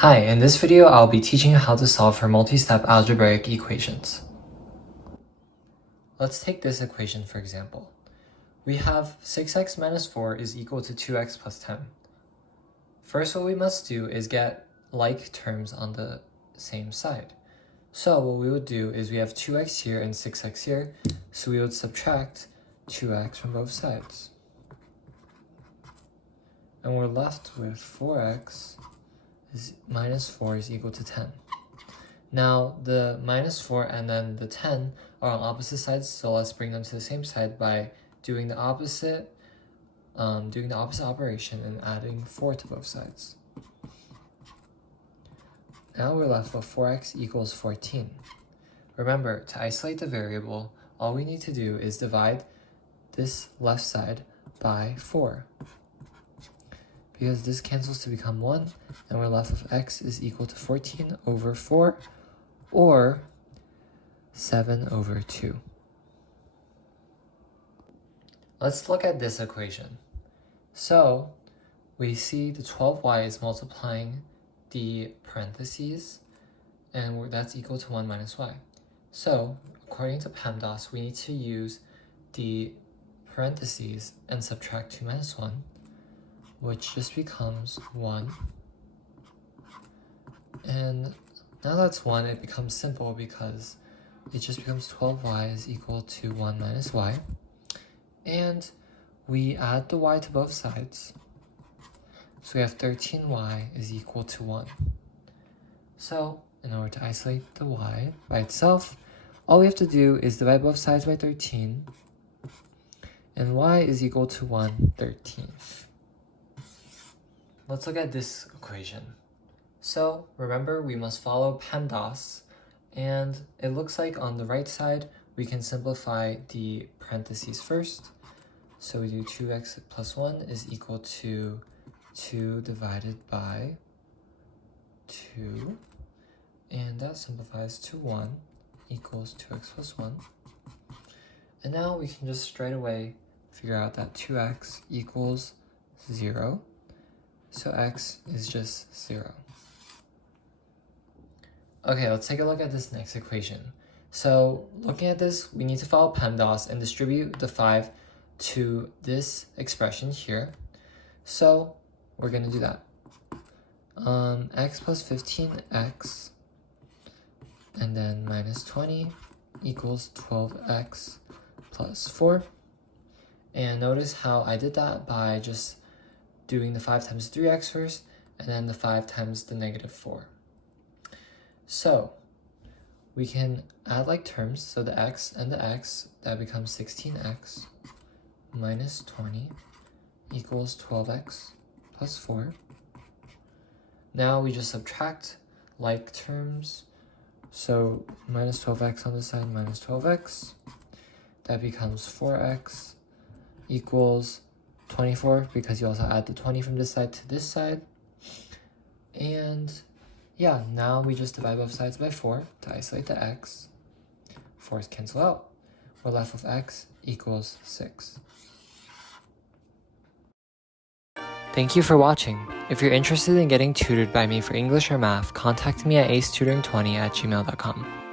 Hi, in this video I'll be teaching you how to solve for multi-step algebraic equations. Let's take this equation for example. We have 6x minus 4 is equal to 2x plus 10. First, what we must do is get like terms on the same side. So what we would do is we have 2x here and 6x here, so we would subtract 2x from both sides. And we're left with 4x is minus 4 is equal to 10. Now the minus 4 and then the 10 are on opposite sides, so let's bring them to the same side by doing the opposite operation and adding 4 to both sides. Now we're left with 4x equals 14. Remember, to isolate the variable, all we need to do is divide this left side by 4. Because this cancels to become 1, and we're left with x is equal to 14 over 4, or 7 over 2. Let's look at this equation. So, we see the 12y is multiplying the parentheses, and that's equal to 1 minus y. So, according to PEMDAS, we need to use the parentheses and subtract 2 minus 1, which just becomes 1. And now that's 1, it becomes simple because it just becomes 12y is equal to 1 minus y. And we add the y to both sides. So we have 13y is equal to 1. So in order to isolate the y by itself, all we have to do is divide both sides by 13. And y is equal to 1/13. Let's look at this equation. So remember, we must follow PEMDAS, and it looks like on the right side we can simplify the parentheses first. So we do 2x plus 1 is equal to 2 divided by 2, and that simplifies to 1 equals 2x plus 1. And now we can just straight away figure out that 2x equals 0. So x is just 0. Okay, let's take a look at this next equation. So looking at this, we need to follow PEMDAS and distribute the 5 to this expression here. So we're going to do that. X plus 15x and then minus 20 equals 12x plus 4. And notice how I did that by just doing the 5 times 3x first, and then the 5 times the negative 4. So we can add like terms, so the x and the x, that becomes 16x minus 20 equals 12x plus 4. Now we just subtract like terms, so minus 12x on this side, minus 12x, that becomes 4x equals 24, because you also add the 20 from this side to this side. And yeah, now we just divide both sides by 4 to isolate the x. 4's cancel out. We're left with x equals 6. Thank you for watching. If you're interested in getting tutored by me for English or math, contact me at ACETutoring20@gmail.com.